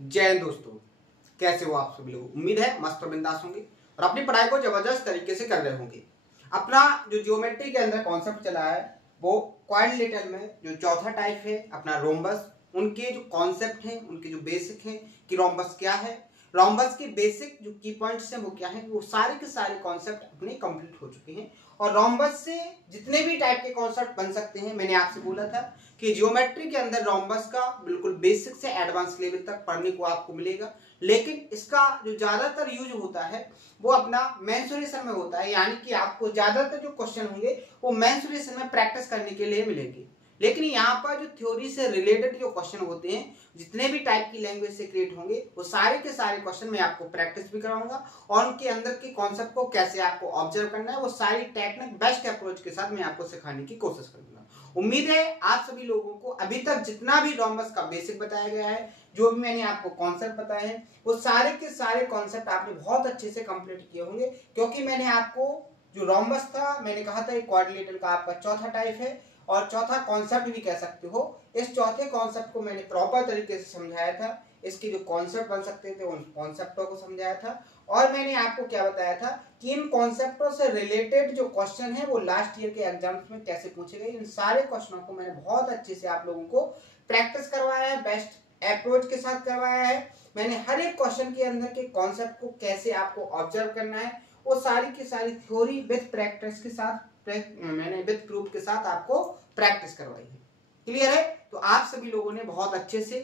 जय हिंद दोस्तों, कैसे हो आप सभी लोग। उम्मीद है मस्त और बिंदास होंगे और अपनी पढ़ाई को जबरदस्त तरीके से कर रहे होंगे। अपना जो ज्योमेट्री के अंदर कॉन्सेप्ट चला है वो क्वाड्रिलेटरल में जो चौथा टाइप है अपना रोम्बस, उनके जो कॉन्सेप्ट हैं, उनके जो बेसिक हैं कि रोम्बस क्या है, रोम्बस के बेसिक जो की पॉइंट्स हैं वो क्या है, वो सारे के सारे कॉन्सेप्ट अपने कंप्लीट हो चुके हैं। और रोम्बस से जितने भी टाइप के कॉन्सेप्ट बन सकते हैं, मैंने आपसे बोला था कि ज्योमेट्री के अंदर रोम्बस का बिल्कुल बेसिक से एडवांस लेवल तक पढ़ने को आपको मिलेगा। लेकिन इसका जो ज्यादातर यूज होता है वो अपना मेंसुरेशन में होता है, यानी कि आपको ज्यादातर जो क्वेश्चन होंगे वो मेंसुरेशन में प्रैक्टिस करने के लिए मिलेंगे। लेकिन यहाँ पर जो थ्योरी से रिलेटेड जो क्वेश्चन होते हैं, जितने भी टाइप की लैंग्वेज से क्रिएट होंगे, वो सारे के सारे क्वेश्चन मैं आपको प्रैक्टिस भी कराऊंगा और उनके अंदर के कॉन्सेप्ट को कैसे आपको ऑब्जर्व करना है वो सारी टेक्निक बेस्ट अप्रोच के साथ मैं आपको सिखाने की कोशिश करूंगा। उम्मीद है आप सभी लोगों को अभी तक जितना भी रोम्बस का बेसिक बताया गया है, जो भी मैंने आपको कॉन्सेप्ट बताए हैं, वो सारे के सारे कॉन्सेप्ट आपने बहुत अच्छे से कंप्लीट किए होंगे। क्योंकि मैंने आपको जो रोम्बस था, मैंने कहा था क्वाड्रिलेटरल का आपका चौथा टाइप है और चौथा कॉन्सेप्ट भी कह सकते हो। इस चौथे कॉन्सेप्ट को मैंने प्रॉपर तरीके से समझाया था, इसके जो कॉन्सेप्ट बन सकते थे उन कॉन्सेप्टों को समझाया था। और मैंने आपको क्या बताया था कि इन कॉन्सेप्टों से रिलेटेड जो क्वेश्चन है वो लास्ट ईयर के एग्जाम्स में कैसे पूछे गए, इन सारे क्वेश्चनों को मैंने बहुत अच्छे से आप लोगों को प्रैक्टिस करवाया है, बेस्ट अप्रोच के साथ करवाया है। मैंने हर एक क्वेश्चन के अंदर के कॉन्सेप्ट को कैसे आपको ऑब्जर्व करना है वो सारी की सारी थ्योरी विद प्रैक्टिस के साथ मैंने विद प्रूफ के साथ आपको प्रैक्टिस करवाई है। क्लियर है? तो आप सभी लोगों ने बहुत अच्छे से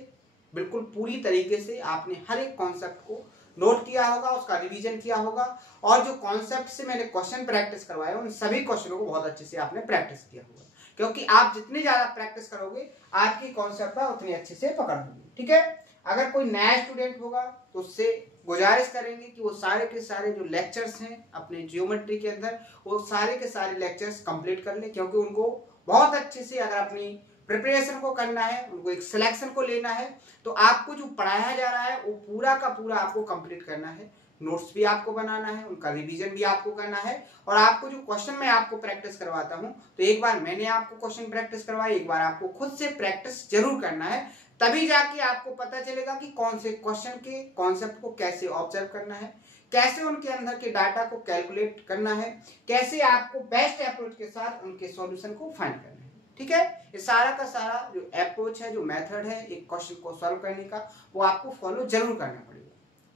बिल्कुल पूरी तरीके से आपने हर एक कॉन्सेप्ट को नोट किया होगा, उसका रिवीजन किया होगा और जो कॉन्सेप्ट से मैंने क्वेश्चन प्रैक्टिस करवाए उन सभी क्वेश्चनों को बहुत अच्छे से आपने प्रैक्टिस किया होगा। क्योंकि आप जितनी ज्यादा प्रैक्टिस करोगे आपकी कॉन्सेप्ट उतनी अच्छे से पकड़ होगी। ठीक है? अगर कोई नया स्टूडेंट होगा तो उससे गुजारिश करेंगे कि वो सारे के सारे जो लेक्चर्स हैं अपने जियोमेट्री के अंदर वो सारे के सारे लेक्चर्स कंप्लीट कर ले। क्योंकि उनको बहुत अच्छे से अगर अपनी प्रिपरेशन को करना है, उनको एक सिलेक्शन को लेना है, तो आपको जो पढ़ाया जा रहा है वो पूरा का पूरा आपको कंप्लीट करना है। नोट्स भी आपको बनाना है, उनका रिवीजन भी आपको करना है। और आपको जो क्वेश्चन मैं आपको प्रैक्टिस करवाता हूं, तो एक बार मैंने आपको क्वेश्चन प्रैक्टिस करवाया, एक बार आपको खुद से प्रैक्टिस जरूर करना है, तभी जाके आपको पता चलेगा कि कौन से क्वेश्चन के कॉन्सेप्ट को कैसे ऑब्जर्व करना है, कैसे उनके अंदर के डाटा को कैलकुलेट करना है, कैसे आपको बेस्ट अप्रोच के साथ उनके सॉल्यूशन को फाइंड करना है। ठीक है? ये सारा का सारा जो अप्रोच है, जो मेथड है एक क्वेश्चन को सॉल्व करने का, वो आपको फॉलो जरूर करना पड़ेगा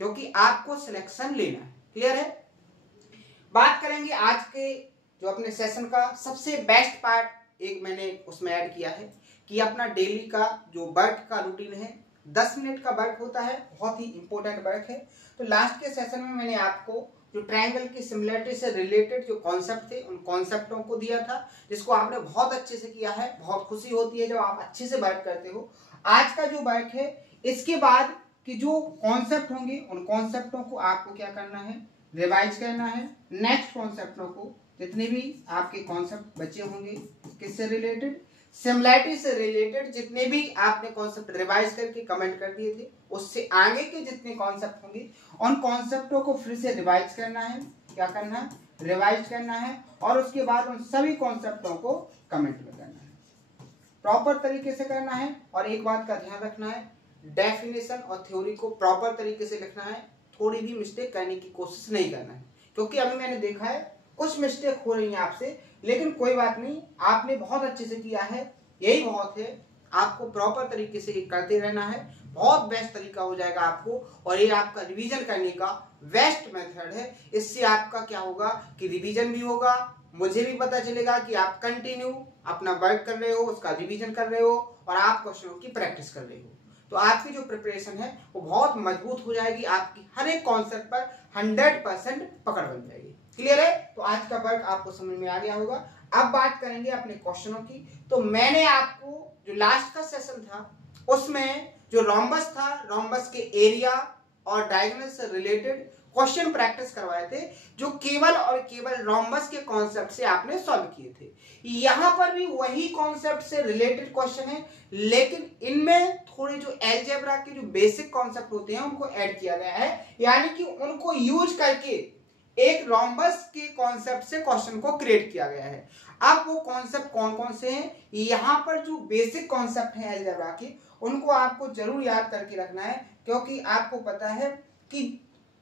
क्योंकि आपको सिलेक्शन लेना है। क्लियर है? बात करेंगे आज के जो अपने सेशन का सबसे बेस्ट पार्ट, एक मैंने उसमें ऐड किया है कि अपना डेली का जो वर्क का रूटीन है, 10 मिनट का वर्क होता है, बहुत ही इंपॉर्टेंट वर्क है। तो लास्ट के सेशन में मैंने आपको जो ट्रायंगल की सिमिलरिटी से रिलेटेड जो कॉन्सेप्ट थे उन कॉन्सेप्टों को दिया था, जिसको आपने बहुत अच्छे से किया है। बहुत खुशी होती है जब आप अच्छे से वर्क करते हो। आज का जो वर्क है, इसके बाद कि जो कॉन्सेप्ट होंगे उन कॉन्सेप्टों को आपको क्या करना है, रिवाइज करना है। नेक्स्ट कॉन्सेप्टों को जितने भी आपके कॉन्सेप्ट बचे होंगे किससे रिलेटेड, सिमिलरिटी से रिलेटेड जितने भी आपने कॉन्सेप्ट रिवाइज करके कमेंट कर दिए थे, उससे आगे के जितने कॉन्सेप्ट होंगे उन कॉन्सेप्टों को फिर से रिवाइज करना है। क्या करना है? रिवाइज करना है। और उसके बाद उन सभी कॉन्सेप्टों को कमेंट में करना है, प्रॉपर तरीके से करना है। और एक बात का ध्यान रखना है, डेफिनेशन और थ्योरी को प्रॉपर तरीके से लिखना है, थोड़ी भी मिस्टेक करने की कोशिश नहीं करना है। क्योंकि अभी मैंने देखा है कुछ मिस्टेक हो रही है आपसे, लेकिन कोई बात नहीं, आपने बहुत अच्छे से किया है, यही बहुत है। आपको प्रॉपर तरीके से करते रहना है, बहुत बेस्ट तरीका हो जाएगा आपको। और ये आपका रिवीजन करने का बेस्ट मेथड है। इससे आपका क्या होगा कि रिवीजन भी होगा, मुझे भी पता चलेगा कि आप कंटिन्यू अपना वर्क कर रहे हो, उसका रिवीजन कर रहे हो और आप क्वेश्चनों की प्रैक्टिस कर रहे हो। तो आपकी जो प्रिपरेशन है वो बहुत मजबूत हो जाएगी, आपकी हर एक कॉन्सेप्ट पर 100% पकड़ बन जाएगी। क्लियर है? तो आज का वर्क आपको समझ में आ गया होगा। अब बात करेंगे अपने क्वेश्चनों की। तो मैंने आपको जो लास्ट का सेशन था उसमें जो रोम्बस था, रोम्बस के एरिया और डायगोनल से रिलेटेड क्वेश्चन प्रैक्टिस करवाए थे, जो केवल और केवल रोम्बस के कॉन्सेप्ट से आपने सॉल्व किए थे। यहां पर भी वही कॉन्सेप्ट से रिलेटेड क्वेश्चन है, लेकिन इनमें थोड़े जो अलजेब्रा के जो बेसिक कॉन्सेप्ट होते हैं उनको ऐड किया गया है, यानी कि उनको यूज करके एक रोम्बस के कॉन्सेप्ट से क्वेश्चन को क्रिएट किया गया है। अब वो कॉन्सेप्ट कौन कौन से हैं, यहाँ पर जो बेसिक कॉन्सेप्ट है अलजेब्रा के, उनको आपको जरूर याद करके रखना है। क्योंकि आपको पता है कि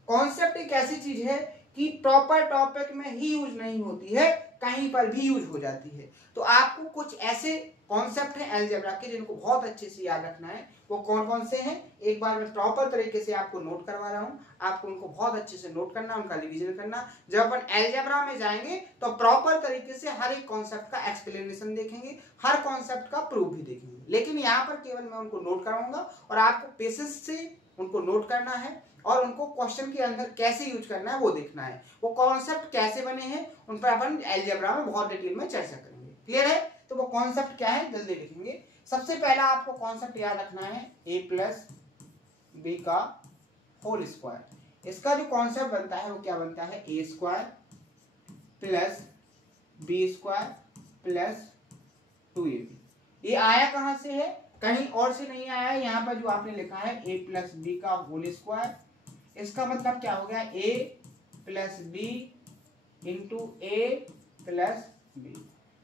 कॉन्सेप्ट एक ऐसी चीज है कि प्रॉपर टॉपिक में ही यूज नहीं होती है, कहीं पर भी यूज हो जाती है। तो आपको कुछ ऐसे कॉन्सेप्ट हैं अलजेब्रा के जिनको बहुत अच्छे से याद रखना है। वो कौन कौन से हैं, एक बार मैं प्रॉपर तरीके से आपको नोट करवा रहा हूं, आपको उनको बहुत अच्छे से नोट करना, उनका रिवीजन करना। जब अपन अलजेब्रा में जाएंगे तो प्रॉपर तरीके से हर एक कॉन्सेप्ट का एक्सप्लेनेशन देखेंगे, हर कॉन्सेप्ट का प्रूफ भी देखेंगे। लेकिन यहाँ पर केवल मैं उनको नोट कराऊंगा और आपको पेशेंस से उनको नोट करना है और उनको क्वेश्चन के अंदर कैसे यूज करना है वो देखना है। वो कॉन्सेप्ट कैसे बने हैं उन पर अपन अलजेब्रा में बहुत डिटेल में चर्चा करेंगे। क्लियर है? तो वो कॉन्सेप्ट क्या है जल्दी लिखेंगे। सबसे पहला आपको कॉन्सेप्ट याद रखना है a प्लस बी का होल स्क्वायर। इसका जो कॉन्सेप्ट बनता है वो क्या बनता है, a square plus B square plus 2ab। ये आया कहां से है, कहीं और से नहीं आया है। यहाँ पर जो आपने लिखा है a प्लस बी का होल स्क्वायर, इसका मतलब क्या हो गया, a plus b into a plus b.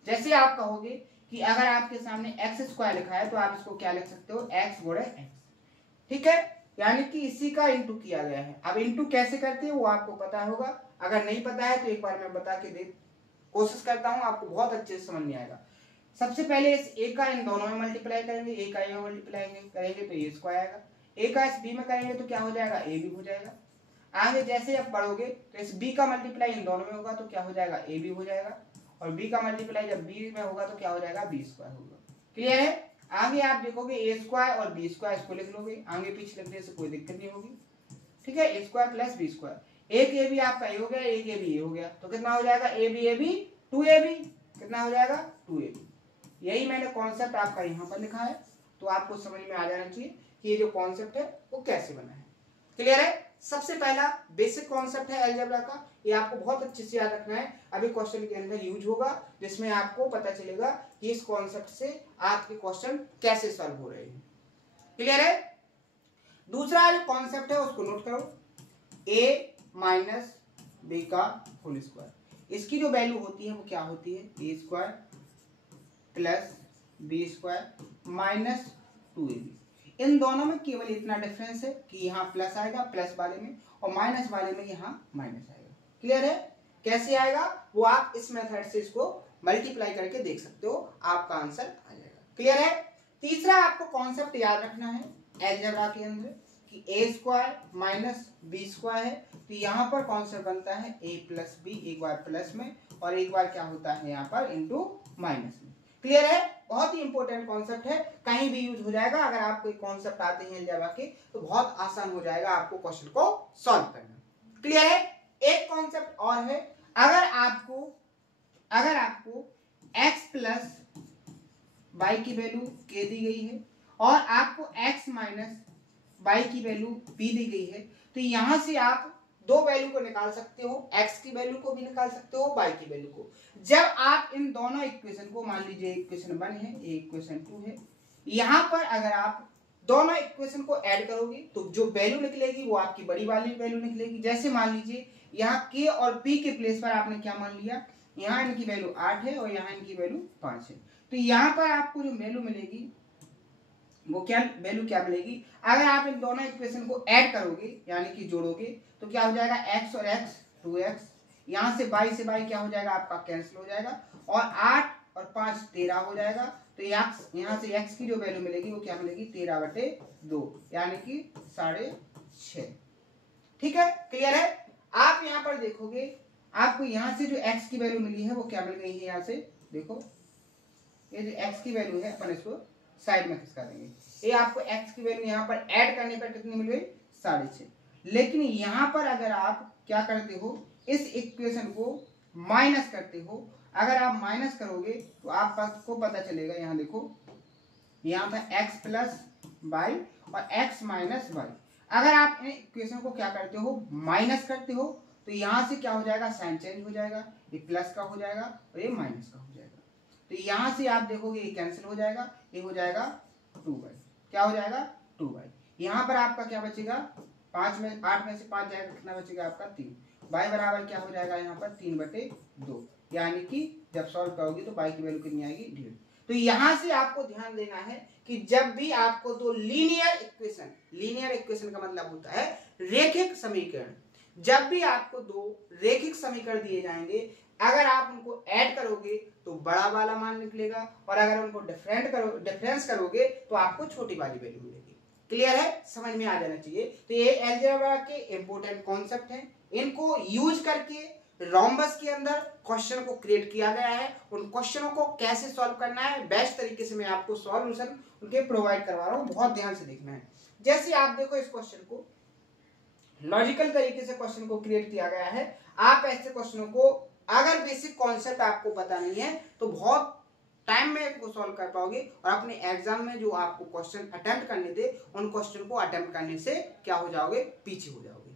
जैसे आप कहोगे कि अगर आपके सामने एक्स स्क्वायर लिखा है तो आप इसको क्या लिख सकते हो, एक्स गुणे एक्स। ठीक है, यानी कि इसी का इंटू किया गया है। अब इंटू कैसे करते हैं वो आपको पता होगा, अगर नहीं पता है तो एक बार मैं बता के दे कोशिश करता हूं, आपको बहुत अच्छे से समझ में आएगा। सबसे पहले इस ए का इन दोनों में मल्टीप्लाई करेंगे, ए का ए में मल्टीप्लाई करेंगे तो ए स्क्वायर आएगा, ए का इस बी में करेंगे तो क्या हो जाएगा, ए बी हो जाएगा। आगे जैसे आप पढ़ोगे तो इस बी का मल्टीप्लाई इन दोनों में होगा तो क्या हो जाएगा, ए बी हो जाएगा, और बी का मल्टीप्लाई जब बी में होगा तो क्या हो जाएगा, बी स्क्वायर होगा। क्लियर है? आगे आप देखोगे ए स्क्वायर और बी स्क्वायर, इसको लिख लोगे, आगे पीछे लिखने से कोई दिक्कत नहीं होगी। ठीक है, A square plus B square, एक ए बी आपका ए हो गया, एक ए बी ए हो गया, तो कितना हो जाएगा, ए बी 2ab, कितना हो जाएगा 2ab। यही मैंने कॉन्सेप्ट आपका यहाँ पर लिखा है, तो आपको समझ में आ जाना चाहिए कि ये जो कॉन्सेप्ट है वो कैसे बना है। क्लियर है? सबसे पहला बेसिक कॉन्सेप्ट है अलजेब्रा का, ये आपको बहुत अच्छे से याद रखना है। अभी क्वेश्चन के अंदर यूज होगा जिसमें आपको पता चलेगा कि इस कॉन्सेप्ट से आपके क्वेश्चन कैसे सॉल्व हो रहे हैं। क्लियर है? दूसरा जो कॉन्सेप्ट है उसको नोट करो, a माइनस बी का होल स्क्वायर। इसकी जो वैल्यू होती है वो क्या होती है, A square plus B square minus 2ab। इन दोनों में केवल इतना डिफरेंस है कि यहाँ प्लस आएगा प्लस वाले में और माइनस वाले में यहाँ माइनस आएगा। क्लियर है? कैसे आएगा वो आप इस मेथड से इसको मल्टीप्लाई करके देख सकते हो, आपका आंसर आ जाएगा। क्लियर है? तीसरा आपको कॉन्सेप्ट याद रखना है अलजेब्रा के अंदर कि ए स्क्वायर माइनस बी स्क्वायर है, तो यहाँ पर कॉन्सेप्ट बनता है ए प्लस बी, एक बार प्लस में और एक बार क्या होता है यहाँ पर इंटू माइनस में। क्लियर है? बहुत ही इंपॉर्टेंट कॉन्सेप्ट है, कहीं भी यूज हो जाएगा। अगर आपको कोई आते हैं अलजेब्रा के तो बहुत आसान हो जाएगा आपको क्वेश्चन को सॉल्व करना। क्लियर है? एक कॉन्सेप्ट और है, अगर आपको x प्लस वाई की वैल्यू k दी गई है और आपको x माइनस वाई की वैल्यू b दी गई है, तो यहां से आप दो वैल्यू को निकाल सकते हो, x की वैल्यू को भी निकाल सकते हो, y की वैल्यू को। जब आप इन दोनों इक्वेशन को, मान लीजिए इक्वेशन 1 है, इक्वेशन 2 है, यहां पर अगर आप दोनों इक्वेशन को ऐड करोगे तो जो वैल्यू निकलेगी वो आपकी बड़ी वाली वैल्यू निकलेगी। जैसे मान लीजिए यहाँ k और p के प्लेस पर आपने क्या मान लिया, यहाँ इनकी वैल्यू 8 है और यहाँ इनकी वैल्यू 5 है, तो यहाँ पर आपको जो वैल्यू मिलेगी वो क्या वैल्यू क्या मिलेगी, अगर आप इन दोनों इक्वेशन को ऐड करोगे यानी कि जोड़ोगे तो क्या हो जाएगा, x और x 2x, यहाँ से y क्या हो जाएगा आपका कैंसिल हो जाएगा और 8 और 5 13 हो जाएगा। तो यहाँ से x की जो वैल्यू मिलेगी वो क्या मिलेगी, 13/2 यानी कि 6.5। ठीक है? क्लियर है? आप यहाँ पर देखोगे आपको यहाँ से जो x की वैल्यू मिली है वो क्या मिल गई है, यहाँ से देखो ये जो x की वैल्यू है अपन इसको साइड में खिसका देंगे, ये आपको x की वैल्यू यहाँ पर ऐड करने पर कितनी मिल गई, 6.5। लेकिन यहाँ पर अगर आप क्या करते हो, इस इक्वेशन को माइनस करते हो, अगर आप माइनस करोगे तो आपको पता चलेगा, यहाँ देखो यहाँ पर x प्लस वाई और x माइनस वाई, अगर आप इन इक्वेशन को क्या करते हो, माइनस करते हो, तो यहाँ से क्या हो जाएगा, साइन चेंज हो जाएगा, ये प्लस का हो जाएगा और ये माइनस का हो जाएगा। तो यहाँ से आप देखोगे ये कैंसिल हो जाएगा, ये हो जाएगा 2y, क्या हो जाएगा 2y। यहाँ पर आपका क्या बचेगा, 8 में से 5 जाएगा, कितना बचेगा आपका 3, y बराबर क्या हो जाएगा यहाँ पर 3/2, यानी कि जब सॉल्व करोगे तो y की वैल्यू कितनी आएगी, 1.5। तो यहां से आपको ध्यान देना है कि जब भी आपको दो लीनियर इक्वेशन का मतलब होता है रेखिक समीकरण, जब भी आपको दो रेखिक समीकरण दिए जाएंगे, अगर आप उनको ऐड करोगे तो बड़ा वाला मान निकलेगा, और अगर उनको डिफरेंस करोगे तो आपको छोटी वाली वैल्यू मिलेगी। क्लियर है, समझ में आ जाना चाहिए। तो ये अलजेब्रा के इंपॉर्टेंट कॉन्सेप्ट हैं, इनको यूज करके रोम्बस के अंदर क्वेश्चन को क्रिएट किया गया है। उन क्वेश्चनों को कैसे सॉल्व करना है बेस्ट तरीके से मैं आपको सॉल्यूशन उनके प्रोवाइड करवा रहा हूं, बहुत ध्यान से देखना है। जैसे आप देखो इस क्वेश्चन को लॉजिकल तरीके से क्वेश्चन को क्रिएट किया गया है। आप ऐसे क्वेश्चनों को अगर बेसिक कॉन्सेप्ट आपको पता नहीं है तो बहुत टाइम में इनको सॉल्व कर पाओगे, और अपने एग्जाम में जो आपको क्वेश्चन अटेम्प्ट करने थे उन क्वेश्चन को अटेम्प्ट करने से क्या हो जाओगे, पीछे हो जाओगे।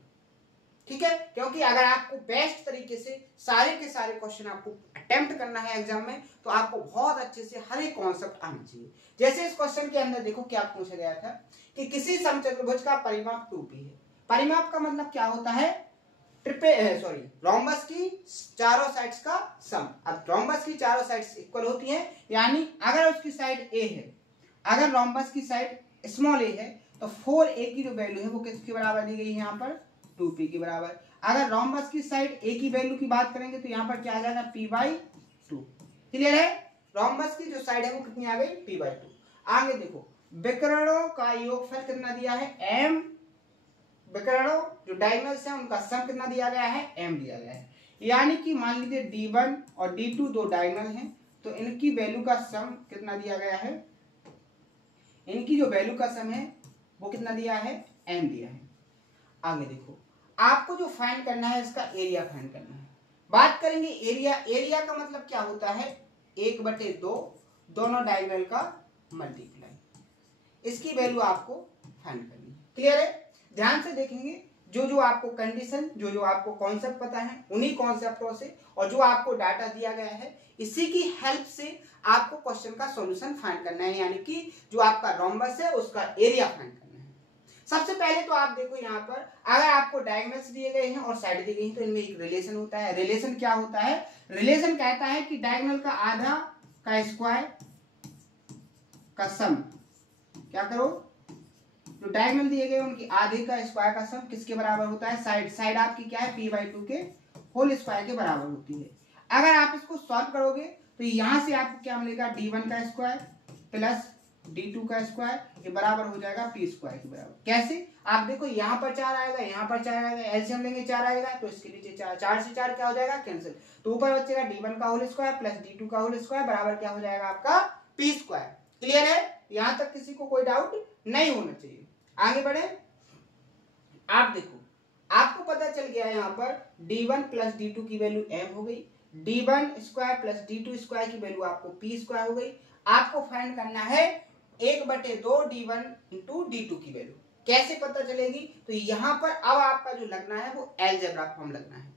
ठीक है, क्योंकि अगर आपको बेस्ट तरीके से सारे के सारे क्वेश्चन आपको अटेम्प्ट करना है एग्जाम में, तो आपको बहुत अच्छे से हर एक कॉन्सेप्ट आना चाहिए। जैसे इस क्वेश्चन के अंदर देखो क्या पूछा गया था कि किसी समचतुर्भुज का परिमाप 2p है। परिमाप का मतलब क्या होता है, रोम्बस की चारों साइड्स का सम। अब रोम्बस की चारों साइड्स इक्वल होती हैं, यानी अगर उसकी साइड a है, अगर रोम्बस की साइड स्मॉल a है तो 4a की जो वैल्यू है वो किसके बराबर दी गई है, यहाँ पर 2p के बराबर। अगर रोम्बस की साइड a की वैल्यू की बात करेंगे तो यहाँ पर क्या आ जाएगा, p/2। क्लियर है, रोम्बस की जो साइड है वो कितनी आ गई, p/2। आगे देखो विकर्णों का योगफल कितना दिया है, m। विकर्णों जो डायगोनल्स हैं उनका सम कितना दिया गया है, m दिया गया है। यानी कि मान लीजिए d1 और d2 दो डायगोनल हैं, तो इनकी वैल्यू का सम कितना दिया गया है, इनकी जो वैल्यू का सम है वो कितना दिया है, m दिया है। आगे देखो आपको जो फाइंड करना है इसका एरिया फाइंड करना है। बात करेंगे एरिया का मतलब क्या होता है, 1/2 दोनों डायगोनल का मल्टीप्लाई, इसकी वैल्यू आपको फाइंड करनी है। क्लियर है, ध्यान से देखेंगे, जो आपको कंडीशन, जो आपको कॉन्सेप्ट पता है उन्हीं कॉन्सेप्टों से और जो आपको डाटा दिया गया है इसी की हेल्प से आपको क्वेश्चन का सॉल्यूशन फाइंड करना है, यानी कि जो आपका रोम्बस है उसका एरिया फाइंड करना है। सबसे पहले तो आप देखो यहाँ पर अगर आपको डायगोनल्स दिए गए हैं और साइड दी गई हैं तो इनमें एक रिलेशन होता है। रिलेशन क्या होता है, रिलेशन कहता है कि डायगोनल का आधा का स्क्वायर का सम, क्या करो, जो डायगोनल दिए गए उनकी आधे का स्क्वायर का सम किसके बराबर होता है, साइड आपकी क्या है, p/2 के होल स्क्वायर के बराबर होती है। अगर आप इसको सॉल्व करोगे तो यहां से आपको क्या मिलेगा, d1 का स्क्वायर प्लस d2 का स्क्वायर, ये बराबर हो जाएगा p स्क्वायर के बराबर। कैसे, आप देखो यहाँ पर 4 आएगा, यहाँ पर 4 आएगा, एलसीएम लेंगे 4 आएगा तो इसके नीचे 4 से 4 क्या हो जाएगा, कैंसिल, तो ऊपर बचेगा d1 का होल स्क्वायर प्लस d2 का होल स्क्वायर बराबर क्या हो जाएगा आपका p स्क्वायर। क्लियर है, यहां तक किसी को कोई डाउट नहीं होना चाहिए। आगे बढ़े, आप देखो आपको पता चल गया यहाँ पर d1 प्लस d2 की वैल्यू m हो गई, d1 square plus d2 square की वैल्यू आपको p स्क्वायर हो गई। आपको फाइंड करना है 1/2 d1 इंटू d2 की वैल्यू। कैसे पता चलेगी, तो यहाँ पर अब आपका जो लगना है वो अलजेब्रा फॉर्म लगना है।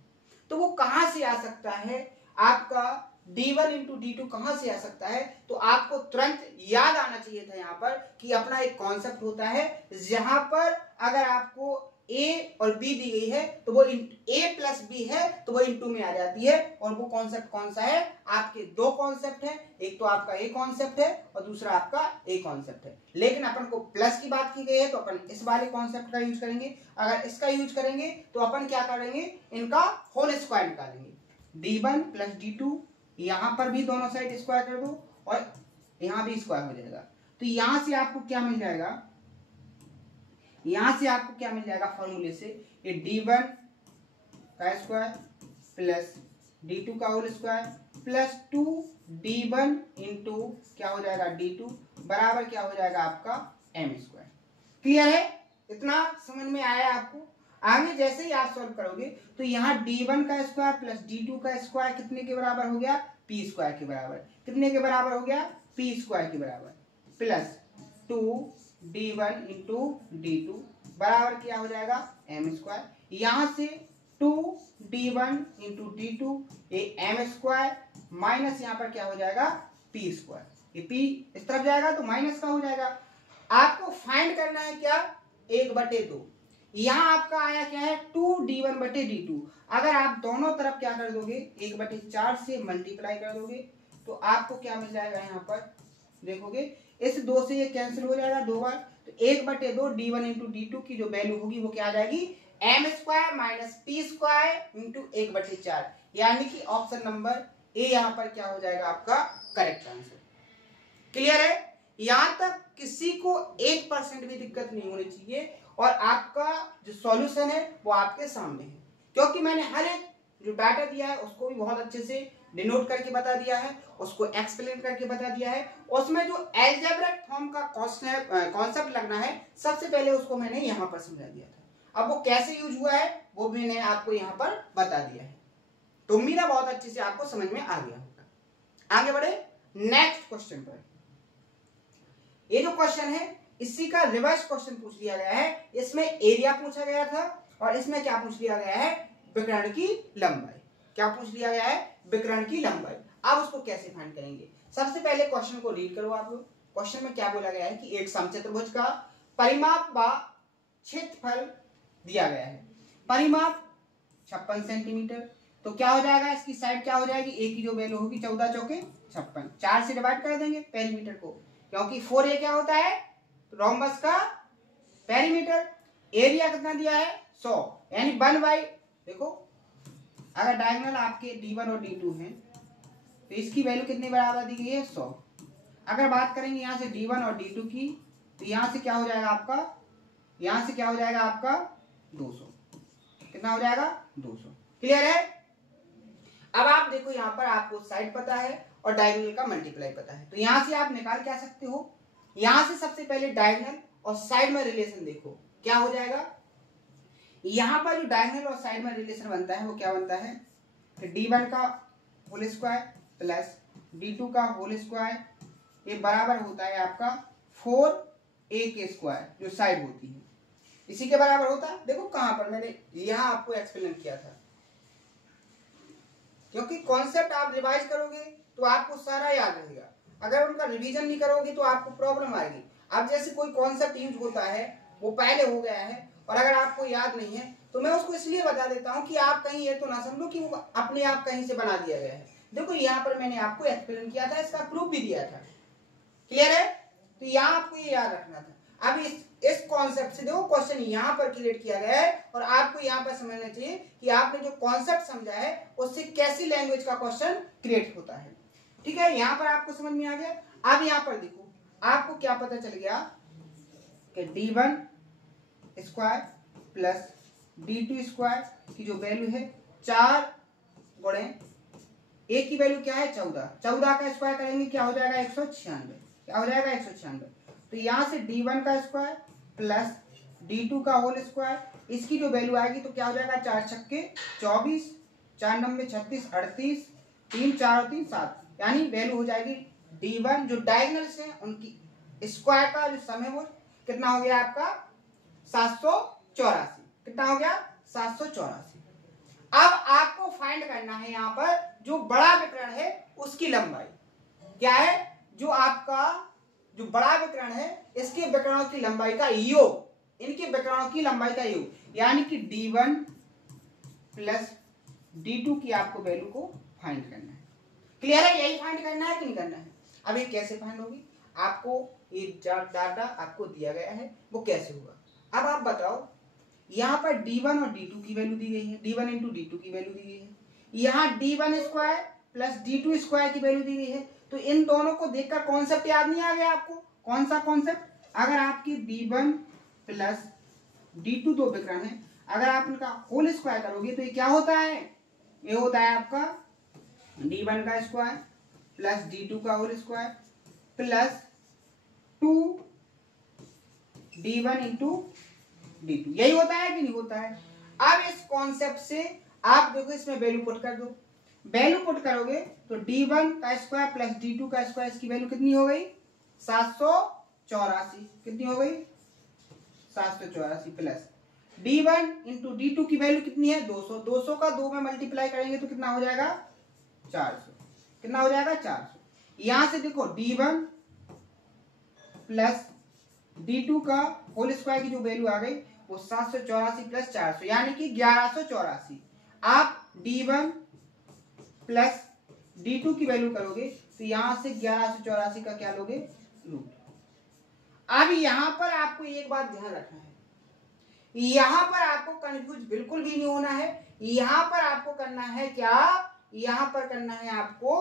तो वो कहां से आ सकता है, आपका d1 इंटू d2 कहां से आ सकता है, तो आपको तुरंत याद आना चाहिए था यहाँ पर कि अपना एक कॉन्सेप्ट होता है जहां पर अगर आपको a और b दी गई है तो वो a प्लस b है तो वो इंटू में आ जाती है। और वो कॉन्सेप्ट कौन सा है, आपके दो कॉन्सेप्ट है, एक तो आपका a कॉन्सेप्ट है और दूसरा आपका a कॉन्सेप्ट है। लेकिन अपन को प्लस की बात की गई है तो अपन इस वाले कॉन्सेप्ट का यूज करेंगे। अगर इसका यूज करेंगे तो अपन क्या करेंगे, इनका होल स्क्वायर निकालेंगे, d1 प्लस d2, यहां पर भी दोनों साइड स्क्वायर कर दो और यहां भी स्क्वायर हो जाएगा। तो यहां से आपको क्या मिल जाएगा, यहां से आपको क्या मिल जाएगा फॉर्मूले से, ये d1 का स्क्वायर प्लस d2 का whole square plus 2d1 into क्या हो जाएगा d2 बराबर क्या हो जाएगा आपका m स्क्वायर। क्लियर है, इतना समझ में आया आपको। आगे जैसे ही आप सॉल्व करोगे तो यहाँ d1 का स्क्वायर प्लस d2 का स्क्वायर कितने के बराबर हो गया, p स्क्वायर के बराबर। कितने के बराबर हो गया, p स्क्वायर के बराबर, प्लस 2d1 इंटू d2 बराबर क्या हो जाएगा m स्क्वायर। यहां से 2d1 इंटू d2 ये m स्क्वायर माइनस यहाँ पर क्या हो जाएगा p स्क्वायर, ये p इस तरफ जाएगा तो माइनस का हो जाएगा। आपको फाइंड करना है क्या, 1/2। यहाँ आपका आया क्या है 2d1/d2। अगर आप दोनों तरफ क्या कर दोगे 1/4 से मल्टीप्लाई कर दोगे तो आपको क्या मिल जाएगा यहाँ पर देखोगे इस 2 से ये कैंसिल हो जाएगा 2 बार, तो 1/2 d1 इंटू d2 की जो वैल्यू होगी वो क्या आ जाएगी, m² माइनस p² इंटू 1/4, यानी कि ऑप्शन नंबर ए यहाँ पर क्या हो जाएगा आपका करेक्ट आंसर। क्लियर है? यहां तक किसी को 1% भी दिक्कत नहीं होनी चाहिए और आपका जो सॉल्यूशन है वो आपके सामने है, क्योंकि मैंने हर एक जो डाटा दिया है उसको भी बहुत अच्छे से डिनोट करके बता दिया है, उसको एक्सप्लेन करके बता दिया है। उसमें जो अलजेब्रिक फॉर्म का कॉन्सेप्ट लगना है सबसे पहले उसको मैंने यहाँ पर समझा दिया था। अब वो कैसे यूज हुआ है वो मैंने आपको यहाँ पर बता दिया है, तो उम्मीद है बहुत अच्छे से आपको समझ में आ गया होगा। आगे बढ़े नेक्स्ट क्वेश्चन पर। ये जो क्वेश्चन है इसी का रिवर्स क्वेश्चन पूछ लिया गया है। इसमें एरिया पूछा गया था और इसमें क्या पूछ लिया गया है, विकर्ण की लंबाई। क्या पूछ लिया गया है, विकर्ण की लंबाई। अब उसको कैसे फाइंड करेंगे, सबसे पहले क्वेश्चन को रीड करो आप लोग। क्वेश्चन में क्या बोला गया है कि एक समचतुर्भुज का परिमाप व क्षेत्रफल दिया गया है। परिमाप 56 सेंटीमीटर, तो क्या हो जाएगा, इसकी साइड क्या हो जाएगी, ए की जो वैल्यू होगी 14 चौके 56, 4 से डिवाइड कर देंगे पेरीमीटर को, क्योंकि 4a क्या होता है रोम्बस का पेरीमीटर। एरिया कितना दिया है 100, यानी 1/, देखो अगर डायगोनल आपके d1 और d2 हैं तो इसकी वैल्यू कितने बराबर दी गई है 100। अगर बात करेंगे यहाँ से d1 और d2 की, तो यहाँ से क्या हो जाएगा आपका, यहाँ से क्या हो जाएगा आपका 200, कितना हो जाएगा 200। क्लियर है? अब आप देखो यहाँ पर आपको साइड पता है और डायगोनल का मल्टीप्लाई पता है, तो यहाँ से आप निकाल क्या सकते हो, यहाँ से सबसे पहले डायगोनल और साइड में रिलेशन देखो क्या हो जाएगा। यहाँ पर जो डायगोनल और साइड में रिलेशन बनता है वो क्या बनता है, d1 का होल स्क्वायर प्लस d2 का होल स्क्वायर, ये बराबर होता है आपका 4a के स्क्वायर जो साइड होती है, इसी के बराबर होता है। देखो कहां पर मैंने यहाँ आपको एक्सप्लेन किया था, क्योंकि कॉन्सेप्ट आप रिवाइज करोगे तो आपको सारा याद रहेगा, अगर उनका रिवीजन नहीं करोगे तो आपको प्रॉब्लम आएगी। अब जैसे कोई कॉन्सेप्ट यूज होता है वो पहले हो गया है और अगर आपको याद नहीं है तो मैं उसको इसलिए बता देता हूं कि आप कहीं ये तो ना समझो कि वो अपने आप कहीं से बना दिया गया है। देखो यहाँ पर मैंने आपको एक्सप्लेन किया था, इसका प्रूफ भी दिया था। क्लियर है? तो यहाँ आपको ये याद रखना था। अब इस कॉन्सेप्ट से देखो क्वेश्चन यहाँ पर क्रिएट किया गया है और आपको यहाँ पर समझना चाहिए कि आपने जो कॉन्सेप्ट समझा है उससे कैसी लैंग्वेज का क्वेश्चन क्रिएट होता है। ठीक है, यहाँ पर आपको समझ में आ गया। अब यहाँ पर देखो आपको क्या पता चल गया कि d1 square plus d2 square की जो वैल्यू है 4 गुणे a की वैल्यू क्या है 14, 14 का स्क्वायर करेंगे क्या हो जाएगा 196, क्या हो जाएगा 196। तो यहाँ से d1 का स्क्वायर प्लस d2 का होल स्क्वायर, इसकी जो वैल्यू आएगी तो क्या हो जाएगा 4 छक्के 24, 4 9 36 38, 3 4 3 7, यानी वैल्यू हो जाएगी d1 जो डायगोनल्स हैं उनकी स्क्वायर का जो सम है वो कितना हो गया आपका 784, कितना हो गया 784। अब आपको फाइंड करना है यहाँ पर जो बड़ा विकर्ण है उसकी लंबाई क्या है, जो आपका जो बड़ा विकर्ण है इसके विकर्णों की लंबाई का योग, इनके विकर्णों की लंबाई का योग, यानी कि d1 प्लस d2 की आपको वैल्यू को फाइंड करना है। क्लियर है? यही फाइंड करना है कि नहीं करना है? अब ये कैसे फाइंड होगी, आपको ये डाटा आपको दिया गया है वो कैसे होगा। अब आप बताओ, यहाँ पर d1 और d2 की वैल्यू दी गई है, d1 इंटू d2 की वैल्यू दी गई है, यहाँ d1 square plus d2 square की वैल्यू दी गई है, तो इन दोनों को देखकर कॉन्सेप्ट याद नहीं आ गया आपको? कौन सा कॉन्सेप्ट? अगर आपकी d1 प्लस d2 दो विकर्ण है, अगर आप इनका होल स्क्वायर करोगे तो ये क्या होता है, ये होता है आपका d1 का स्क्वायर प्लस d2 का whole square plus 2 d1 into d2, यही होता है कि नहीं होता है? अब इस कॉन्सेप्ट से आप देखो इसमें वैल्यू पुट कर दो, वैल्यू पुट करोगे तो d1 का स्क्वायर प्लस d2 का स्क्वायर, इसकी वैल्यू कितनी हो गई 784, कितनी हो गई 784 प्लस d1 इंटू d2 की वैल्यू कितनी है 200, 200 का 2 में मल्टीप्लाई करेंगे तो कितना हो जाएगा 400, कितना हो जाएगा 400। यहां से देखो d1 प्लस d2 का होल स्क्वायर की जो वैल्यू आ गई वो 784 प्लस 400 यानी कि 1184। आप d1 प्लस D2 की वैल्यू करोगे तो यहां से 1184 का क्या लोगे, रूट। अब यहां पर आपको एक बात ध्यान रखना है, यहां पर आपको कंफ्यूज बिल्कुल भी नहीं होना है। यहां पर आपको करना है क्या, यहां पर करना है आपको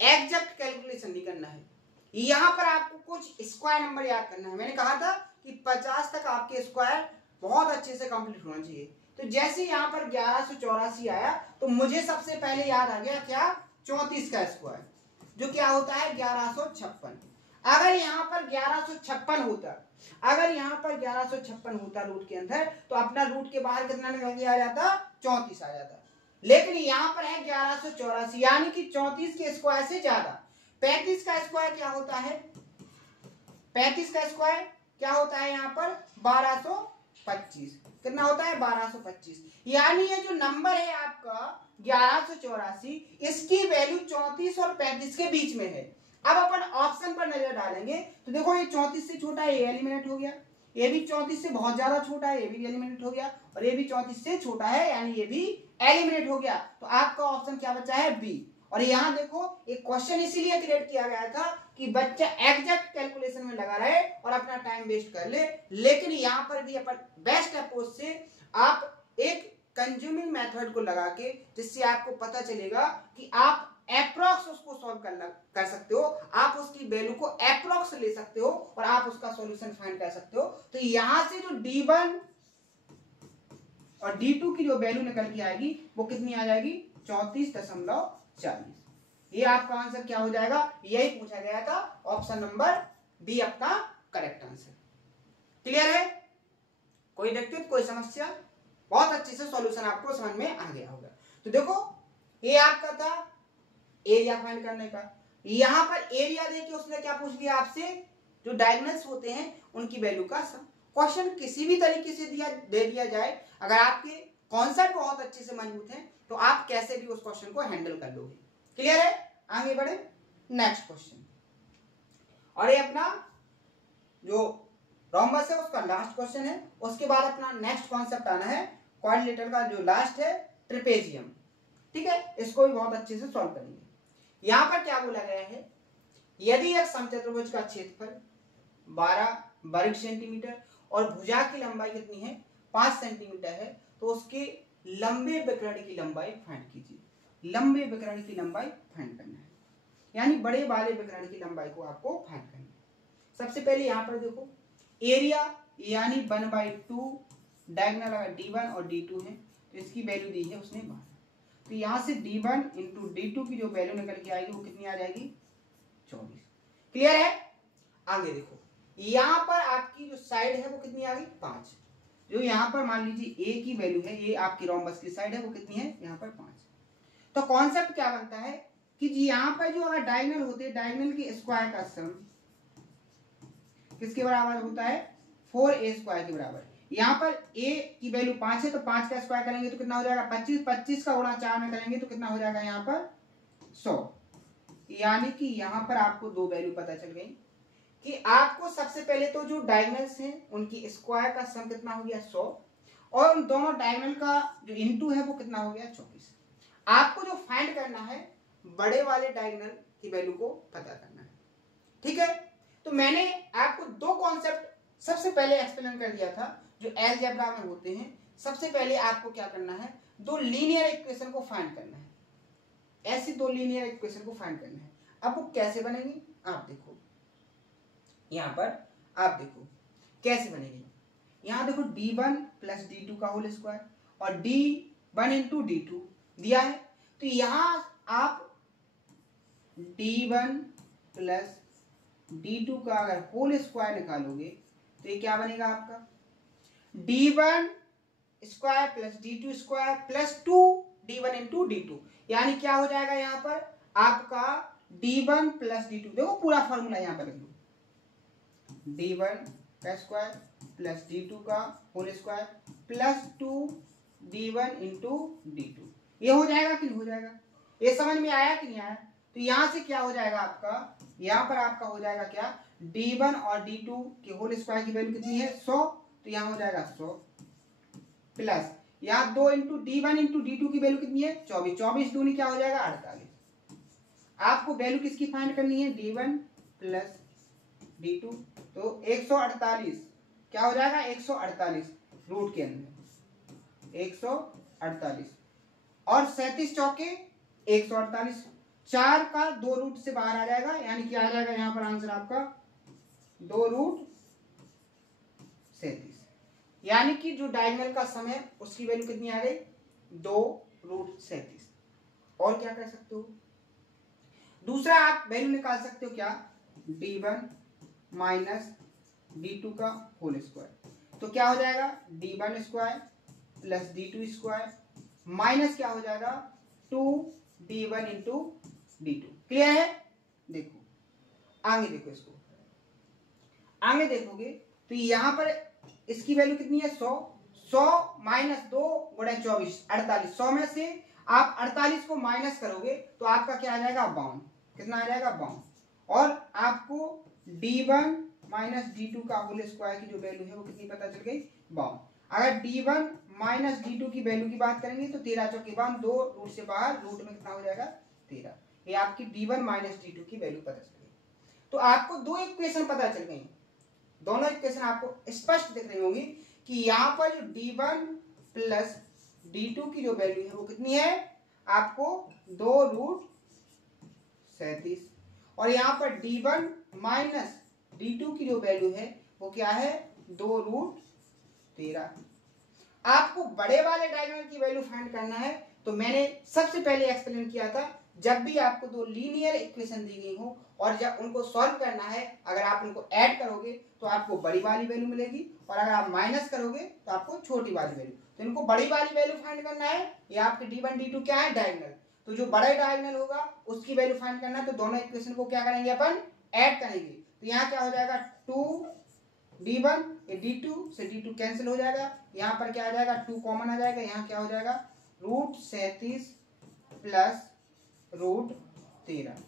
एग्जैक्ट कैलकुलेशन नहीं करना है। यहां पर आपको कुछ स्क्वायर नंबर याद करना है। मैंने कहा था कि 50 तक आपके स्क्वायर बहुत अच्छे से कंप्लीट होना चाहिए। तो जैसे यहां पर 1184 आया तो मुझे सबसे पहले याद आ गया क्या, 34 का स्क्वायर, जो क्या होता है 1156। अगर यहां पर 1156 होता, अगर यहां पर 1156 होता रूट के अंदर, तो अपना रूट के बाहर कितना निकल के आ जाता, 34 आ जाता। लेकिन यहां पर है 1184, यानी कि 34 के स्क्वायर से ज्यादा। 35 का स्क्वायर क्या होता है, 35 का स्क्वायर क्या होता है यहाँ पर 1225। कितना होता है 1225। यानी ये जो नंबर है आपका 1184, इसकी वैल्यू 34 और 35 के बीच में है। अब अपन ऑप्शन पर नजर डालेंगे तो देखो ये 34 से छोटा है, ये एलिमिनेट हो गया। ये भी 34 से बहुत ज्यादा छोटा है, ये भी एलिमिनेट हो गया। और ये भी 34 से छोटा है, यानी ये भी एलिमिनेट हो गया। तो आपका ऑप्शन क्या बचा है, बी। और यहाँ देखो एक क्वेश्चन इसीलिए क्रिएट किया गया था कि बच्चा एग्जैक्ट कैलकुलेशन में लगा रहे और अपना टाइम वेस्ट कर ले। लेकिन यहाँ पर भी अपन बेस्ट अप्रोच से आप एक कंज्यूमिंग मेथड को लगा के, जिससे आपको पता चलेगा कि आप अप्रोक्स उसको सॉल्व कर सकते हो, आप उसकी वैल्यू को अप्रोक्स ले सकते हो और आप उसका सॉल्यूशन फाइंड कर सकते हो। तो यहां से जो D1 और D2 की जो वैल्यू निकल के आएगी वो कितनी आ जाएगी, 34.40। ये आपका आंसर क्या हो जाएगा, यही पूछा गया था। ऑप्शन नंबर बी अपना करेक्ट आंसर। क्लियर है, कोई दिक्कत कोई समस्या, बहुत अच्छे से सॉल्यूशन आपको समझ में आ गया होगा। तो देखो ये आपका था एरिया फाइंड करने का। यहां पर एरिया देके उसने क्या पूछ लिया आपसे, जो डायगोनल्स होते हैं उनकी वैल्यू का सम। क्वेश्चन किसी भी तरीके से दे दिया जाए, अगर आपके कॉन्सेप्ट बहुत अच्छे से मजबूत हैं तो आप कैसे भी उस क्वेश्चन को हैंडल कर लोगे। क्लियर है, आगे बढ़े नेक्स्ट क्वेश्चन। और ये अपना जो रोम्बस है उसका लास्ट क्वेश्चन है। उसके बाद अपना नेक्स्ट कॉन्सेप्ट आना है क्वाड्रिलेटरल का, जो लास्ट है ट्रेपेजियम। ठीक है, इसको भी बहुत अच्छे से सॉल्व करेंगे। यहां पर क्या बोला गया है, यदि एक समचतुर्भुज का क्षेत्रफल 12 वर्ग सेंटीमीटर और भुजा की लंबाई कितनी है 5 सेंटीमीटर है, तो उसके लंबे विकर्ण की लंबाई फाइंड कीजिए। लंबे विकर्ण की लंबाई फाइंड करना है, यानी बड़े वाले विकर्ण की लंबाई को आपको फाइंड करना है। सबसे पहले यहां पर देखो एरिया यानी 1/2, डायगोनल अगर D1 और D2 है तो इसकी वैल्यू दी है उसने 12। तो यहां से D1 इंटू D2 की जो वैल्यू निकल के आएगी वो कितनी आ जाएगी 24। क्लियर है, आगे देखो यहां पर आपकी जो साइड है वो कितनी आ गई 5। जो यहां पर मान लीजिए A की वैल्यू है, ये आपकी रोम्बस की साइड है, वो कितनी है यहाँ पर 5। तो कॉन्सेप्ट क्या बनता है कि जी यहाँ पर जो अगर डायगोनल होते हैं, डायगोनल के स्क्वायर का सम किसके बराबर होता है 4a स्क्वायर के बराबर। यहाँ पर a की वैल्यू 5 है तो 5 का स्क्वायर करेंगे तो कितना हो जाएगा 25। 25 का गुणा 4 में करेंगे तो कितना हो जाएगा यहाँ पर 100। यानी कि यहाँ पर आपको दो वैल्यू पता चल गई कि आपको सबसे पहले तो जो डायगोनल्स हैं उनकी स्क्वायर का सम कितना हो गया 100, और उन दोनों डायगोनल का जो इनटू है वो कितना हो गया 24। आपको जो फाइंड करना है बड़े वाले डायगोनल की वैल्यू को पता करना है। ठीक है, तो मैंने आपको दो कॉन्सेप्ट सबसे पहले एक्सप्लेन कर दिया था जो अलजेब्रा में होते हैं। सबसे पहले आपको क्या करना है, दो लीनियर इक्वेशन को फाइंड करना है। ऐसी दो लीनियर इक्वेशन को फाइंड करना है। अब वो कैसे बनेगी आप देखो, यहां पर आप देखो कैसे बनेगी। यहां देखो D1 प्लस D2 का होल स्क्वायर और D1 इंटू D2 दिया है। तो यहां आप D1 प्लस D2 का अगर होल स्क्वायर निकालोगे तो ये क्या बनेगा आपका D1 square plus D2 square plus 2 D1 into D2। यानी क्या हो जाएगा यहाँ पर आपका D1 प्लस D2। देखो पूरा फॉर्मूला यहाँ पर लिख लो, D1 का स्क्वायर प्लस D2 का whole square plus 2 D1 into D2। ये हो जाएगा कि नहीं हो जाएगा, ये समझ में आया कि नहीं आया। तो यहां से क्या हो जाएगा आपका, यहां पर आपका हो जाएगा क्या D1 और D2 के होल स्क्वायर की वैल्यू कितनी है 100। तो यहां हो जाएगा 100 प्लस यहाँ 2 इंटू D1 इंटू D2 की वैल्यू कितनी है 24। 24 दूनी क्या हो जाएगा 48। आपको वैल्यू किसकी फाइंड करनी है, d1 प्लस d2। तो 148 क्या हो जाएगा, 148 रूट के अंदर 148 और 37 चौके 148, 4 का 2 रूट से बाहर आ जाएगा, यानी कि आ जाएगा यहां पर आंसर आपका 2 रूट 37, यानी कि जो डायगोनल का सम है उसकी वैल्यू कितनी आ गई, 2 रूट 37। और क्या कर सकते हो, दूसरा आप वैल्यू निकाल सकते हो क्या, d1 माइनस d2 का होल स्क्वायर। तो क्या हो जाएगा, d1 square plus d2 square minus क्या हो जाएगा 2d1 इंटू d2। क्लियर है। देखो आगे देखो, इसको आगे देखोगे तो यहां पर इसकी वैल्यू कितनी है, 100 माइनस 2 गुणा 24 48, 100 में से आप 48 को माइनस करोगे तो आपका क्या आ जाएगा, 52। कितना आ जाएगा, 52। और आपको d1 माइनस d2 का होल स्क्वायर की जो वैल्यू है वो कितनी पता चल गई, 52। अगर d1 माइनस d2 की वैल्यू की बात करेंगे तो 13 चौके 52, 2 रूट से बाहर, रूट में कितना हो जाएगा 13। ये आपकी d1 माइनस d2 की वैल्यू पता चल गई। तो आपको दो इक्वेशन पता चल गई, दोनों इक्वेशन आपको स्पष्ट दिख रही होंगी कि यहाँ पर जो d1 प्लस d2 की जो वैल्यू है वो कितनी है, आपको 2 रूट 37, और यहाँ पर d1 माइनस d2 की जो वैल्यू है वो क्या है, 2 रूट 13। आपको बड़े वाले डायगोनल की वैल्यू फाइंड करना है तो मैंने सबसे पहले एक्सप्लेन किया था, जब भी आपको दो लीनियर इक्वेशन दी गई हो और जब उनको सॉल्व करना है, अगर आप उनको ऐड करोगे तो आपको बड़ी वाली वैल्यू मिलेगी, और अगर आप माइनस करोगे तो आपको छोटी वाली वैल्यू। तो इनको बड़ी वाली वैल्यू फाइंड करना है, ये आपके d1 d2 क्या है, डायगोनल। तो जो बड़ा डायगोनल होगा उसकी वैल्यू फाइंड करना है, तो दोनों इक्वेशन को क्या करेंगे, अपन ऐड करेंगे। तो यहाँ क्या हो जाएगा, 2d1, ये d2 से d2 कैंसिल हो जाएगा, यहाँ पर क्या आ जाएगा, 2 कॉमन आ जाएगा, यहाँ क्या हो जाएगा, रूट 37 प्लस रूट 13,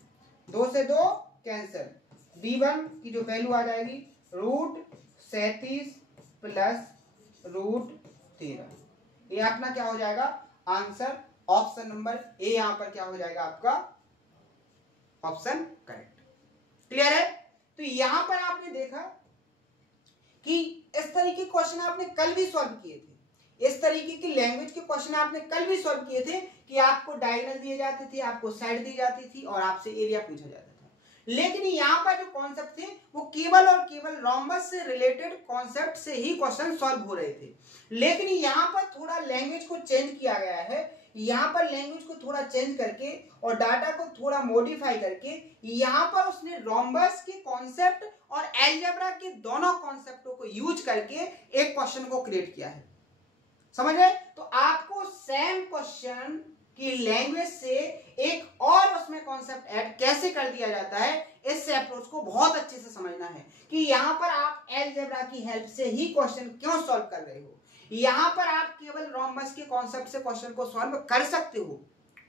2 से 2 कैंसिल, d1 की जो वैल्यू आ जाएगी रूट 37 प्लस रूट 13। ये अपना क्या हो जाएगा आंसर, ऑप्शन नंबर ए यहाँ पर क्या हो जाएगा आपका ऑप्शन करेक्ट। क्लियर है। तो यहां पर आपने देखा कि इस तरीके के क्वेश्चन आपने कल भी सॉल्व किए थे, इस तरीके की लैंग्वेज के क्वेश्चन आपने कल भी सॉल्व किए थे कि आपको डायगोनल दिए जाते थे, आपको साइड दी जाती थी और आपसे एरिया पूछा जाता था। लेकिन यहाँ पर जो कॉन्सेप्ट थे वो केवल और केवल रोम्बस से रिलेटेड कॉन्सेप्ट से ही क्वेश्चन सॉल्व हो रहे थे। लेकिन यहाँ पर थोड़ा लैंग्वेज को चेंज किया गया है, यहाँ पर लैंग्वेज को थोड़ा चेंज करके और डाटा को थोड़ा मॉडिफाई करके यहाँ पर उसने रोम्बस के कॉन्सेप्ट और अलजेब्रा के दोनों कॉन्सेप्टों को यूज करके एक क्वेश्चन को क्रिएट किया है। समझ रहे। तो आपको सेम क्वेश्चन की लैंग्वेज से एक और उसमें कॉन्सेप्ट ऐड कैसे कर दिया जाता है, इस अप्रोच को बहुत अच्छे से समझना है कि यहां पर आप अलजेब्रा की हेल्प से ही क्वेश्चन क्यों सॉल्व कर रहे हो। यहां पर आप केवल रोम्बस के कॉन्सेप्ट से क्वेश्चन को सॉल्व कर सकते हो,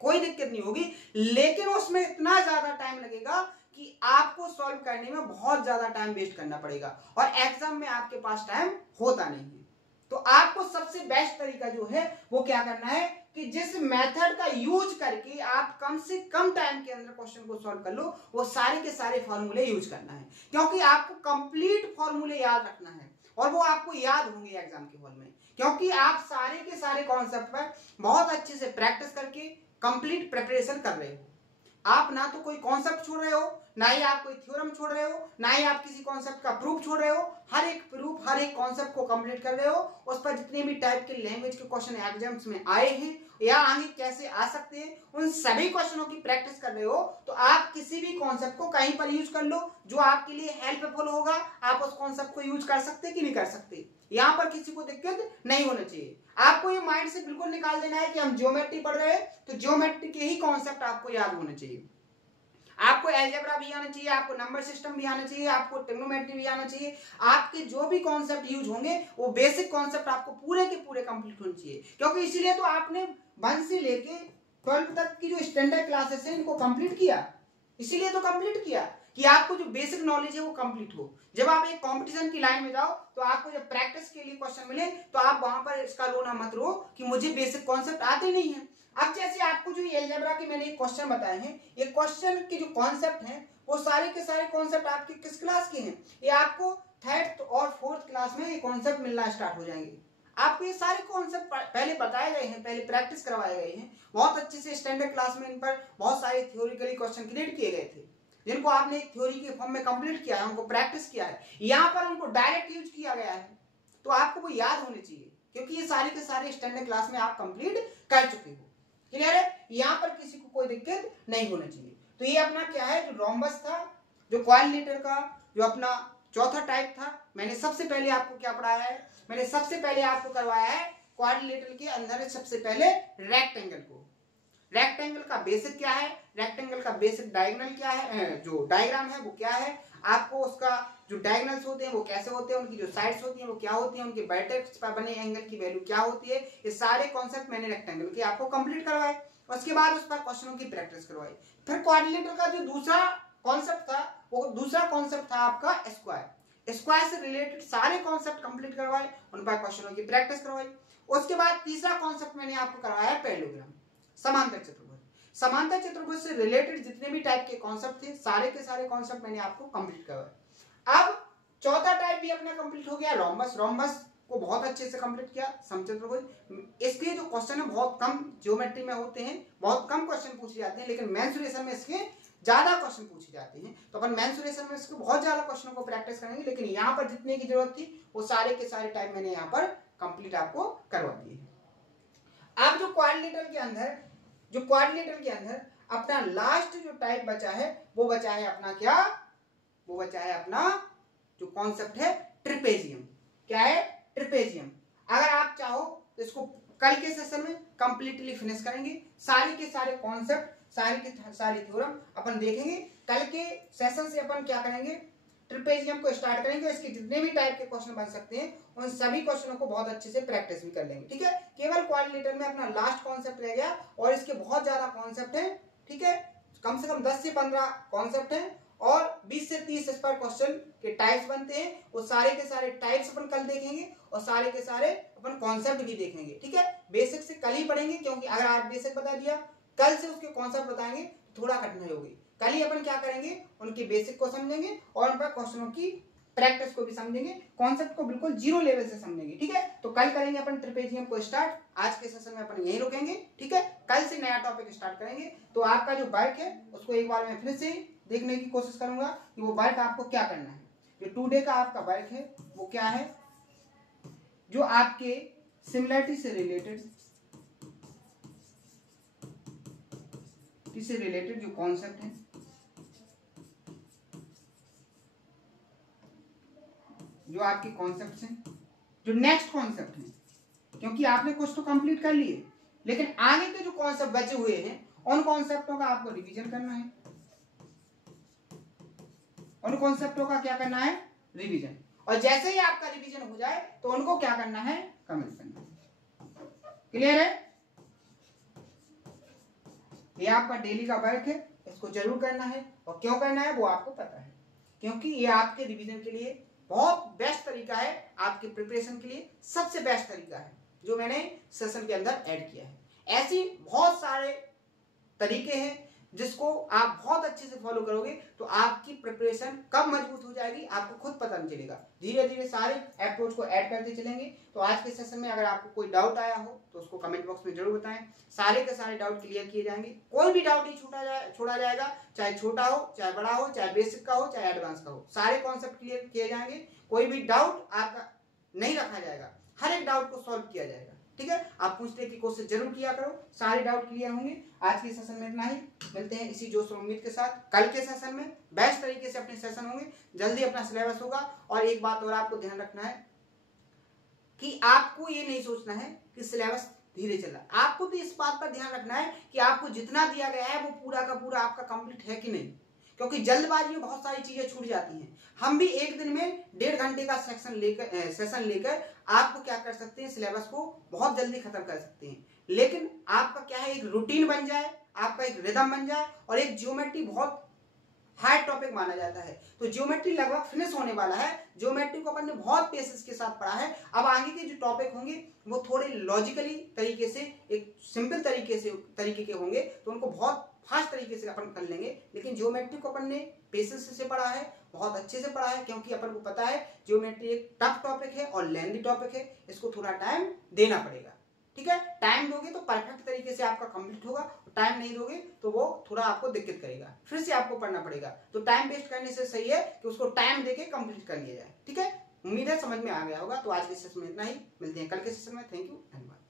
कोई दिक्कत नहीं होगी, लेकिन उसमें इतना ज्यादा टाइम लगेगा कि आपको सॉल्व करने में बहुत ज्यादा टाइम वेस्ट करना पड़ेगा और एग्जाम में आपके पास टाइम होता नहीं है। तो आपको सबसे बेस्ट तरीका जो है वो क्या करना है कि जिस मेथड का यूज करके आप कम से कम टाइम के अंदर क्वेश्चन को सॉल्व कर लो, वो सारे के सारे फॉर्मूले यूज करना है, क्योंकि आपको कंप्लीट फॉर्मूले याद रखना है और वो आपको याद होंगे एग्जाम के हॉल में, क्योंकि आप सारे के सारे कॉन्सेप्ट पर बहुत अच्छे से प्रैक्टिस करके कंप्लीट प्रिपरेशन कर रहे हो। आप ना तो कोई कॉन्सेप्ट छोड़ रहे हो, ना ही आप कोई थ्योरम छोड़ रहे हो, ना ही आप किसी कॉन्सेप्ट का प्रूफ छोड़ रहे हो, हर एक प्रूफ हर एक कॉन्सेप्ट को कंप्लीट कर रहे हो। उस पर जितने भी टाइप के लैंग्वेज के क्वेश्चन एग्जाम्स में आए हैं या आगे कैसे आ सकते हैं, उन सभी क्वेश्चनों की प्रैक्टिस कर रहे हो। तो आप किसी भी कॉन्सेप्ट को कहीं पर यूज कर लो जो आपके लिए हेल्पफुल होगा, आप उस कॉन्सेप्ट को यूज कर सकते कि नहीं कर सकते, यहाँ पर किसी को दिक्कत नहीं होना चाहिए। आपको ये माइंड से बिल्कुल निकाल देना है कि हम ज्योमेट्री पढ़ रहे हैं तो ज्योमेट्री के ही कॉन्सेप्ट आपको याद होने चाहिए, आपको अलजेब्रा भी आना चाहिए, आपको नंबर सिस्टम भी आना चाहिए, आपको ट्रिग्नोमेट्री भी आना चाहिए। आपके जो भी कॉन्सेप्ट यूज होंगे वो बेसिक कॉन्सेप्ट आपको पूरे के पूरे कंप्लीट होने चाहिए, क्योंकि इसीलिए तो आपने 1 से लेके 12 तक की जो स्टैंडर्ड क्लासेस हैं इनको कंप्लीट किया, इसीलिए तो कंप्लीट किया कि आपको जो बेसिक नॉलेज है वो कंप्लीट हो। जब आप एक कंपटीशन की लाइन में जाओ तो आपको जब प्रैक्टिस के लिए क्वेश्चन मिले तो आप वहां पर इसका रोना मत रो कि मुझे बेसिक कॉन्सेप्ट आते नहीं है। अब जैसे आपको जो अलजेब्रा के मैंने क्वेश्चन बताए हैं, ये क्वेश्चन के जो कॉन्सेप्ट हैं वो सारे के सारे कॉन्सेप्ट आपके किस क्लास के हैं? ये आपको थर्ड और फोर्थ क्लास में ये कॉन्सेप्ट मिलना स्टार्ट हो जाएंगे। आपको ये सारे कॉन्सेप्ट पहले बताए गए हैं, पहले प्रैक्टिस करवाए गए हैं, बहुत अच्छे से स्टैंडर्ड क्लास में इन पर बहुत सारे थ्योरिकली क्वेश्चन क्रिएट किए गए थे, जिनको आपने एक थ्योरी के फॉर्म में कंप्लीट किया है, उनको प्रैक्टिस किया है, यहाँ पर उनको डायरेक्ट यूज किया गया है, तो आपको वो याद होने चाहिए, क्योंकि ये सारे के सारे स्टैंडर्ड क्लास में आप कंप्लीट कर चुके हो। क्लियर है? यहाँ पर किसी को कोई दिक्कत नहीं होनी चाहिए। तो ये अपना क्या है, जो रोम्बस था, जो क्वाड्रिलेटरल का जो अपना चौथा टाइप था, मैंने सबसे पहले आपको क्या पढ़ाया है, मैंने सबसे पहले आपको करवाया है क्वाड्रिलेटरल के अंदर सबसे पहले रेक्टेंगल को। रेक्टेंगल का बेसिक क्या है, रेक्टेंगल का बेसिक डायगोनल क्या है, जो डायग्राम है वो क्या है, आपको उसका जो डायगोनल्स होते हैं वो कैसे होते हैं, उनकी जो साइड्स होती हैं वो क्या होती हैं, उनके वर्टेक्स पर बने एंगल की वैल्यू क्या होती है, ये सारे कॉन्सेप्ट मैंने रेक्टेंगल के आपको कंप्लीट करवाए। उसके बाद उस पर क्वेश्चनों की प्रैक्टिस करवाई। फिर क्वाड्रिलेटरल का जो दूसरा कॉन्सेप्ट था, वो दूसरा कॉन्सेप्ट था आपका स्क्वायर। स्क्वायर से रिलेटेड सारे कॉन्सेप्ट कंप्लीट करवाए, उन पर क्वेश्चनों की प्रैक्टिस करवाई। उसके बाद तीसरा कॉन्सेप्ट मैंने आपको करवाया है पैरेललोग्राम, समांतर चतुर्भुज। समांतर चतुर्भुज से रिलेटेड जितने भी टाइप के कॉन्सेप्ट थे, सारे के सारे कॉन्सेप्ट मैंने आपको कंप्लीट करवाए। अब चौथा टाइप भी अपना कंप्लीट हो गया, रोम्बस। रोम्बस को बहुत अच्छे से कंप्लीट किया, समचतुर्भुज। इसके जो क्वेश्चन है बहुत कम ज्योमेट्री में होते हैं, बहुत कम क्वेश्चन पूछे जाते हैं, लेकिन मेंसुरेशन में इसके ज्यादा क्वेश्चन पूछे जाते हैं, तो अपन मेंसुरेशन में इसके बहुत ज्यादा क्वेश्चनों को प्रैक्टिस करेंगे, लेकिन यहाँ पर जितने की जरूरत थी वो सारे के सारे टाइप मैंने यहाँ पर कंप्लीट आपको करवा दिए हैं। अब जो क्वाड्रिलेटरल के अंदर अपना लास्ट जो टाइप बचा है, वो बचा है अपना क्या, वो बचा है अपना जो कॉन्सेप्ट है ट्रिपेजियम। क्या है? ट्रिपेजियम। अगर आप चाहो तो इसको कल के सेशन में कंप्लीटली फिनिश करेंगे, सारे के सारे कॉन्सेप्ट, सारी की सारी थ्योरम अपन देखेंगे। कल के सेशन से अपन क्या करेंगे, ट्रिपेजियम को स्टार्ट करेंगे। इसके जितने भी टाइप के क्वेश्चन बन सकते हैं उन सभी क्वेश्चनों को बहुत अच्छे से प्रैक्टिस भी कर लेंगे। ठीक है, केवल क्वाड्रिलेटरल में अपना लास्ट कॉन्सेप्ट रह गया और इसके बहुत ज्यादा कॉन्सेप्ट है। ठीक है, कम से कम 10 से 15 कॉन्सेप्ट है और 20 से 30 इस पर क्वेश्चन के टाइप्स बनते हैं। वो सारे के सारे टाइप्स अपन कल देखेंगे और सारे के सारे अपन कॉन्सेप्ट भी देखेंगे। ठीक है, बेसिक से कल ही पढ़ेंगे, क्योंकि अगर आज बेसिक बता दिया, कल से उसके कॉन्सेप्ट बताएंगे तो थोड़ा कठिनाई होगी। कल ही अपन क्या करेंगे, उनके बेसिक को समझेंगे और उन पर क्वेश्चनों की प्रैक्टिस को भी समझेंगे, कॉन्सेप्ट को बिल्कुल जीरो लेवल से समझेंगे। ठीक है, तो कल करेंगे अपन ट्रिपेजियम को स्टार्ट। आज के सेशन में अपन यहीं रुकेंगे। ठीक है, कल से नया टॉपिक स्टार्ट करेंगे। तो आपका जो वर्क है उसको एक बार मैं फिर से देखने की कोशिश करूंगा कि वो वर्क आपको क्या करना है। जो टुडे का आपका वर्क है वो क्या है, जो आपके सिमिलरिटी से रिलेटेड जो कॉन्सेप्ट है, जो आपके कॉन्सेप्ट हैं, जो नेक्स्ट कॉन्सेप्ट हैं, क्योंकि आपने कुछ तो कंप्लीट कर लिए, लेकिन आगे के जो कॉन्सेप्ट बचे हुए हैं उन कॉन्सेप्टों का आपको रिवीजन करना है। उन कॉन्सेप्टों का क्या करना है, रिवीजन। और जैसे ही आपका रिवीजन हो जाए तो उनको क्या करना है, कमेंट करना है। क्लियर है? ये आपका डेली का वर्क है, इसको जरूर करना है। और क्यों करना है वो आपको पता है, क्योंकि ये आपके रिवीजन के लिए बहुत बेस्ट तरीका है, आपके प्रिपरेशन के लिए सबसे बेस्ट तरीका है जो मैंने सेशन के अंदर ऐड किया है। ऐसी बहुत सारे तरीके हैं जिसको आप बहुत अच्छे से फॉलो करोगे तो आपकी प्रिपरेशन कब मजबूत हो जाएगी आपको खुद पता नहीं चलेगा। धीरे धीरे सारे अप्रोच को ऐड करते चलेंगे। तो आज के सेशन में अगर आपको कोई डाउट आया हो तो उसको कमेंट बॉक्स में जरूर बताएं। सारे के सारे डाउट क्लियर किए जाएंगे, कोई भी डाउट नहीं छोड़ा जाएगा, चाहे छोटा हो, चाहे बड़ा हो, चाहे बेसिक का हो, चाहे एडवांस का हो, सारे कॉन्सेप्ट क्लियर किए जाएंगे। कोई भी डाउट आपका नहीं रखा जाएगा, हर एक डाउट को सॉल्व किया जाएगा। ठीक है, आप पूछने की कोशिश जरूर किया करो, सारे डाउट क्लियर होंगे। आज के सेशन में इतना ही, मिलते हैं इसी जोश और उम्मीद के साथ कल के सेशन में। बेस्ट तरीके से अपने सेशन होंगे, जल्दी अपना सिलेबस होगा। और एक बात और आपको ध्यान रखना है कि आपको ये नहीं सोचना है कि सिलेबस धीरे चल रहा है, आपको तो इस बात पर ध्यान रखना है कि आपको जितना दिया गया है वो पूरा का पूरा आपका कंप्लीट है कि नहीं, क्योंकि जल्दबाजी में बहुत सारी चीजें छूट जाती हैं। हम भी एक दिन में 1.5 घंटे का सेशन लेकर आपको क्या कर सकते हैं, सिलेबस को बहुत जल्दी खत्म कर सकते हैं। लेकिन आपका क्या है, एक रूटीन बन जाए, आपका एक रिदम बन जाए और एक ज्योमेट्री बहुत हार्ड टॉपिक माना जाता है। तो ज्योमेट्री लगभग फिनिश होने वाला है। ज्योमेट्री को अपन ने बहुत पेशेंस के साथ पढ़ा है। अब आगे के जो टॉपिक होंगे वो थोड़े लॉजिकली तरीके से, एक सिंपल तरीके के होंगे, तो उनको बहुत फास्ट तरीके से अपन कर लेंगे। लेकिन ज्योमेट्री को अपन ने पेशेंस से पढ़ा है, बहुत अच्छे से पढ़ा है, क्योंकि अपन को पता है ज्योमेट्री एक टफ टॉपिक है और लेंथी टॉपिक है, इसको थोड़ा टाइम देना पड़ेगा। ठीक है, टाइम दोगे तो परफेक्ट तरीके से आपका कंप्लीट होगा, टाइम नहीं दोगे तो वो थोड़ा आपको दिक्कत करेगा, फिर से आपको पढ़ना पड़ेगा। तो टाइम वेस्ट करने से सही है कि उसको टाइम देके कंप्लीट कर लिया जाए। ठीक है, उम्मीद है समझ में आ गया होगा। तो आज के सेशन में इतना ही, मिलते हैं कल के सेशन में। थैंक यू, धन्यवाद।